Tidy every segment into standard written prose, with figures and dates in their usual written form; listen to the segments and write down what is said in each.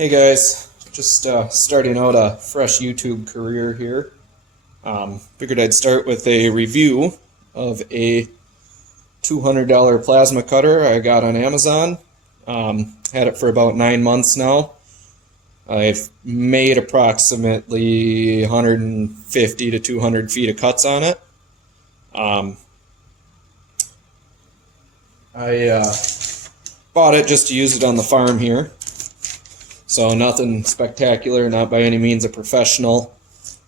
Hey guys, just starting out a fresh YouTube career here. Figured I'd start with a review of a $200 plasma cutter I got on Amazon. Had it for about 9 months now. I've made approximately 150 to 200 feet of cuts on it. I bought it just to use it on the farm here. So nothing spectacular, not by any means a professional.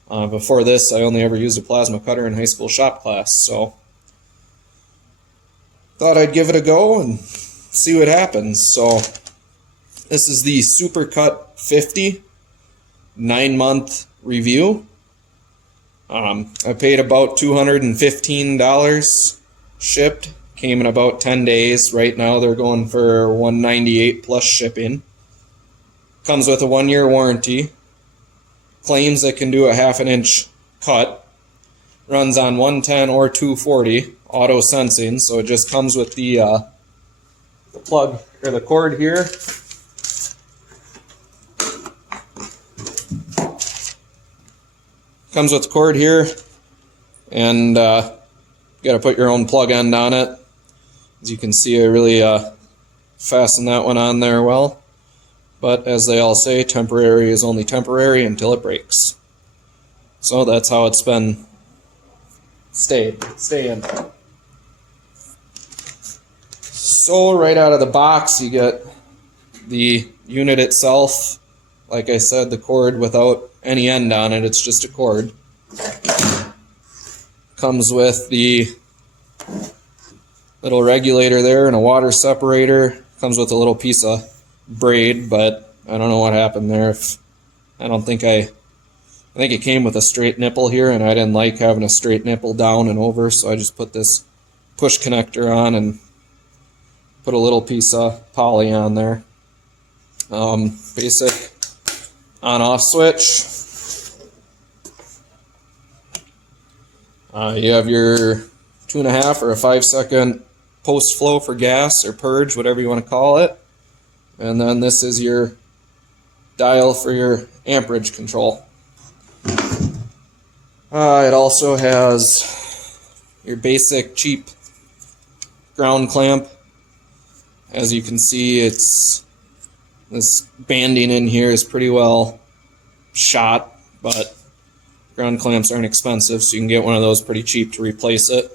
Before this, I only ever used a plasma cutter in high school shop class, so thought I'd give it a go and see what happens. So this is the Supercut 50 9-month review. I paid about $215 shipped. Came in about 10 days. Right now they're going for $198 plus shipping. Comes with a 1-year warranty. Claims it can do a 1/2 inch cut. Runs on 110 or 240 auto sensing, so it just comes with the plug or the cord here. Comes with the cord here, and you got to put your own plug end on it. As you can see, I really fastened that one on there well. But as they all say, temporary is only temporary until it breaks. So that's how it's been staying. So right out of the box, you get the unit itself. Like I said, the cord without any end on it. It's just a cord. Comes with the little regulator there and a water separator. Comes with a little piece of braid, but I don't know what happened there. I think it came with a straight nipple here, and I didn't like having a straight nipple down and over, so I just put this push connector on and put a little piece of poly on there. Basic on-off switch. You have your 2.5 or a 5-second post flow for gas or purge, whatever you want to call it. And then this is your dial for your amperage control. It also has your basic cheap ground clamp. As you can see, this banding in here is pretty well shot, but ground clamps aren't expensive, so you can get one of those pretty cheap to replace it.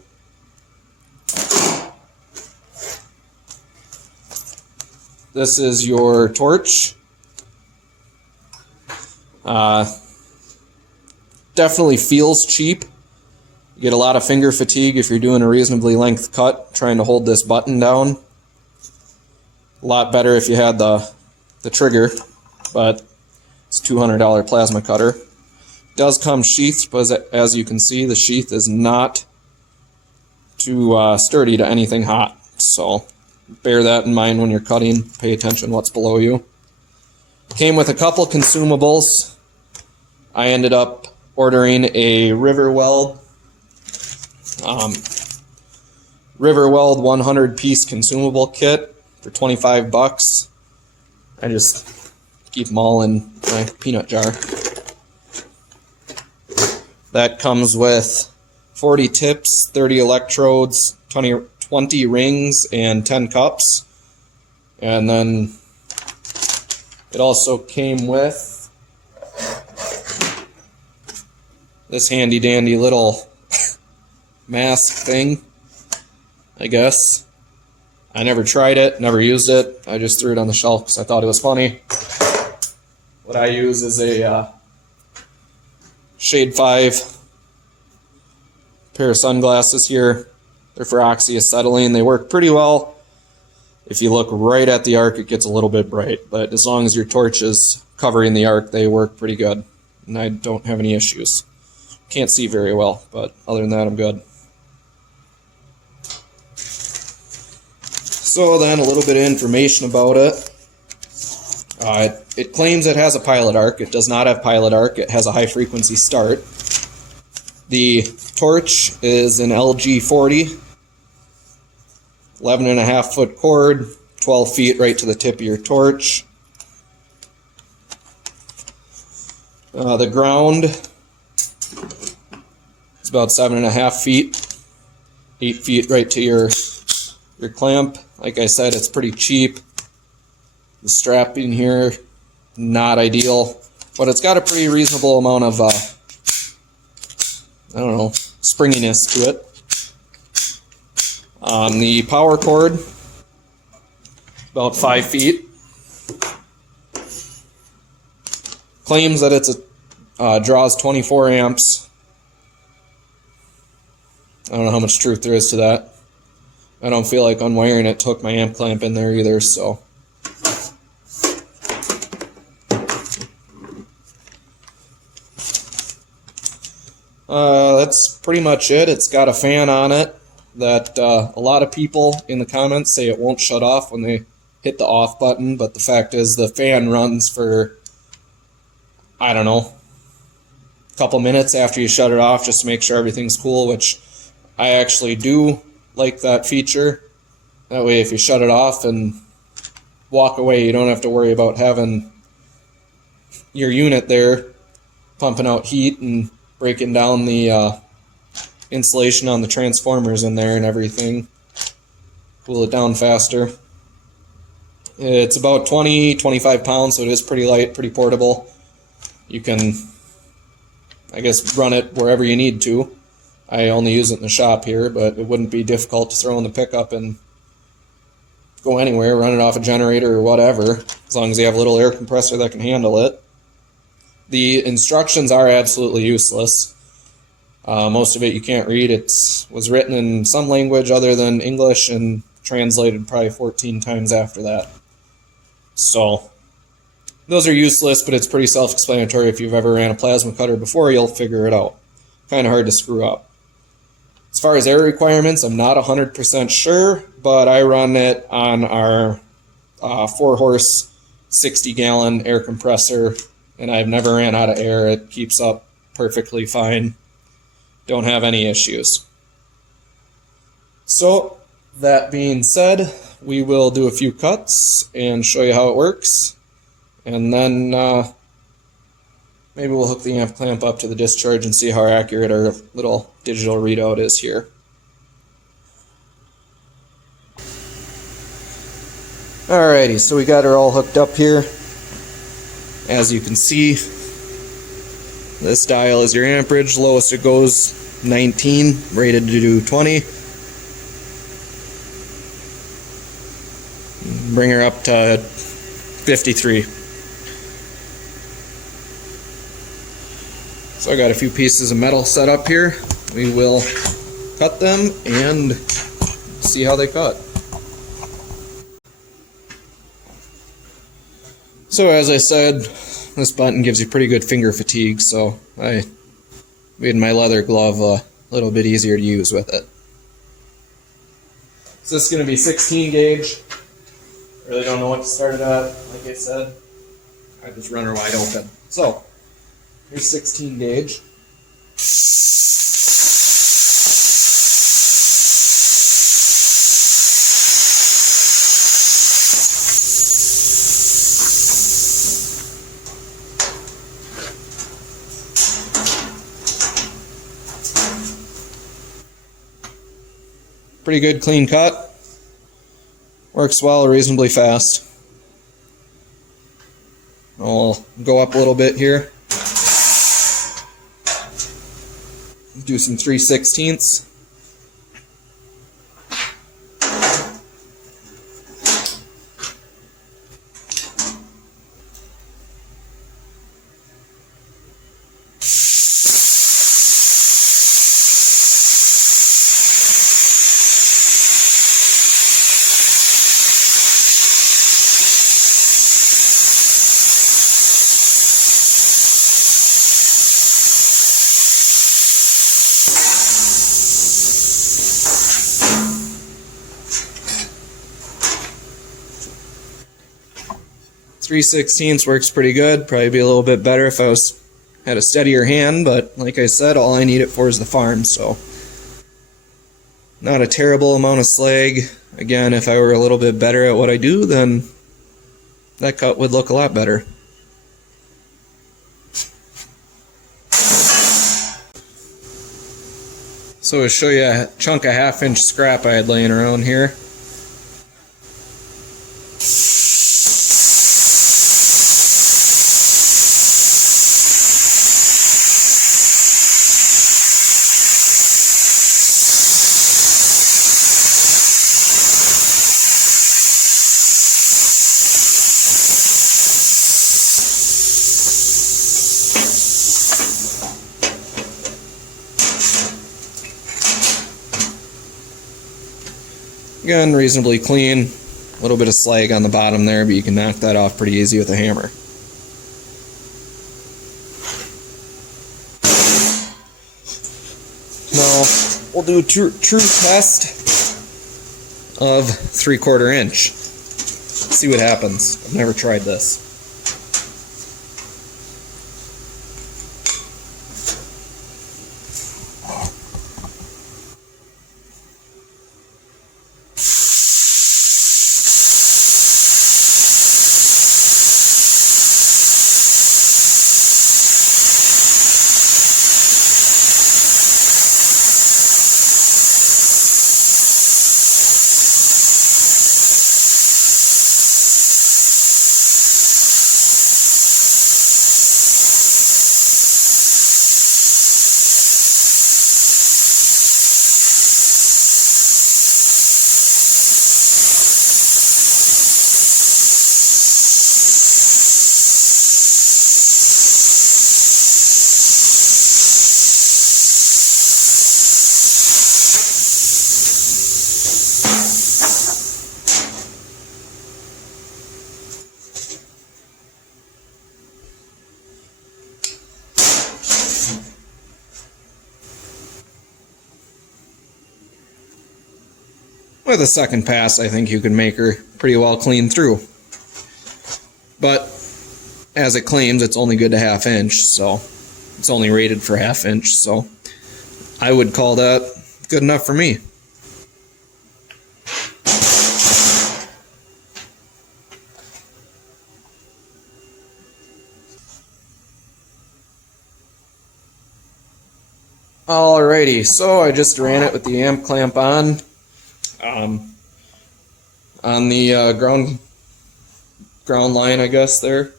This is your torch. Definitely feels cheap. You get a lot of finger fatigue if you're doing a reasonably length cut, trying to hold this button down. A lot better if you had the trigger, but it's a $200 plasma cutter. Does come sheathed, but as you can see, the sheath is not too sturdy to anything hot, so bear that in mind when you're cutting. Pay attention what's below you. Came with a couple consumables. I ended up ordering a River Weld 100-piece consumable kit for $25. I just keep them all in my peanut jar. That comes with 40 tips, 30 electrodes, 20 rings, and 10 cups. And then it also came with this handy dandy little mask thing, I guess. I never tried it, never used it. I just threw it on the shelf because I thought it was funny. What I use is a Shade 5 pair of sunglasses here. They're for oxyacetylene. They work pretty well. If you look right at the arc, it gets a little bit bright, but as long as your torch is covering the arc, they work pretty good, and I don't have any issues. Can't see very well, but other than that, I'm good. So then a little bit of information about it. It claims it has a pilot arc. It does not have pilot arc. It has a high frequency start. The torch is an LG40, 11.5 foot cord, 12 feet right to the tip of your torch. The ground is about 7.5 feet, 8 feet right to your clamp. Like I said, it's pretty cheap. The strapping here, not ideal, but it's got a pretty reasonable amount of, I don't know, springiness to it. The power cord, about 5 feet. Claims that it's draws 24 amps. I don't know how much truth there is to that. I don't feel like unwiring it took my amp clamp in there either, so. That's pretty much it. It's got a fan on it that a lot of people in the comments say it won't shut off when they hit the off button, but the fact is the fan runs for, I don't know, a couple minutes after you shut it off just to make sure everything's cool, which I actually do like that feature. That way if you shut it off and walk away, you don't have to worry about having your unit there pumping out heat and breaking down the insulation on the transformers in there and everything. Cool it down faster. It's about 20-25 pounds, so it is pretty light, pretty portable. You can, I guess, run it wherever you need to. I only use it in the shop here, but it wouldn't be difficult to throw in the pickup and go anywhere, run it off a generator or whatever, as long as you have a little air compressor that can handle it. The instructions are absolutely useless. Most of it you can't read. It was written in some language other than English and translated probably 14 times after that. So, those are useless, but it's pretty self-explanatory. If you've ever ran a plasma cutter before, you'll figure it out. Kind of hard to screw up. As far as air requirements, I'm not 100% sure, but I run it on our 4-horse, 60-gallon air compressor, and I've never ran out of air. It keeps up perfectly fine. Don't have any issues. So, that being said, we will do a few cuts and show you how it works. And then maybe we'll hook the amp clamp up to the discharge and see how accurate our little digital readout is here. Alrighty, so we got her all hooked up here. As you can see, this dial is your amperage. Lowest it goes, 19, rated to do 20. Bring her up to 53. So I got a few pieces of metal set up here. We will cut them and see how they cut. So as I said, this button gives you pretty good finger fatigue, so I made my leather glove a little bit easier to use with it. So this is going to be 16 gauge. Really don't know what to start it at. Like I said, I just run her wide open. So here's 16 gauge. Pretty good clean cut. Works well, reasonably fast. I'll go up a little bit here. Do some 3/16. .3/16 works pretty good. Probably be a little bit better if I had a steadier hand, but like I said, all I need it for is the farm, so not a terrible amount of slag. Again, if I were a little bit better at what I do, then that cut would look a lot better. So I'll show you a chunk of 1/2-inch scrap I had laying around here. Again, reasonably clean. A little bit of slag on the bottom there, but you can knock that off pretty easy with a hammer. Now, we'll do a true test of 3/4 inch. See what happens. I've never tried this. With a second pass, I think you can make her pretty well clean through. But as it claims, it's only good to 1/2 inch, so it's only rated for 1/2 inch, so I would call that good enough for me. Alrighty, so I just ran it with the amp clamp on the ground line, I guess, there.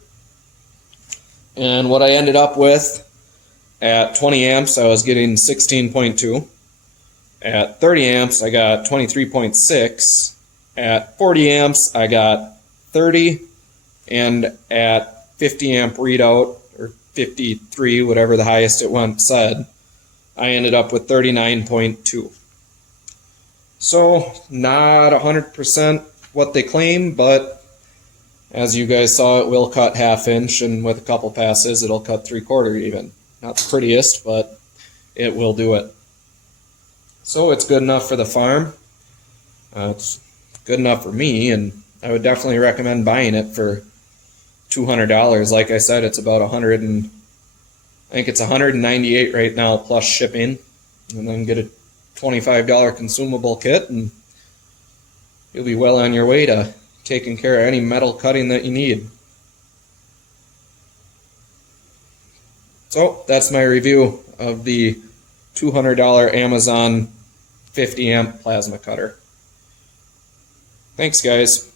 And what I ended up with, at 20 amps, I was getting 16.2. At 30 amps, I got 23.6. At 40 amps, I got 30. And at 50 amp readout, or 53, whatever the highest it went said, I ended up with 39.2. So, not 100% what they claim, but as you guys saw, it will cut 1/2 inch, and with a couple passes, it'll cut 3/4 even. Not the prettiest, but it will do it. So, it's good enough for the farm. It's good enough for me, and I would definitely recommend buying it for $200. Like I said, it's about I think it's $198 right now plus shipping, and then get a $25 consumable kit, and you'll be well on your way to taking care of any metal cutting that you need. So that's my review of the $200 Amazon 50 amp plasma cutter. Thanks, guys.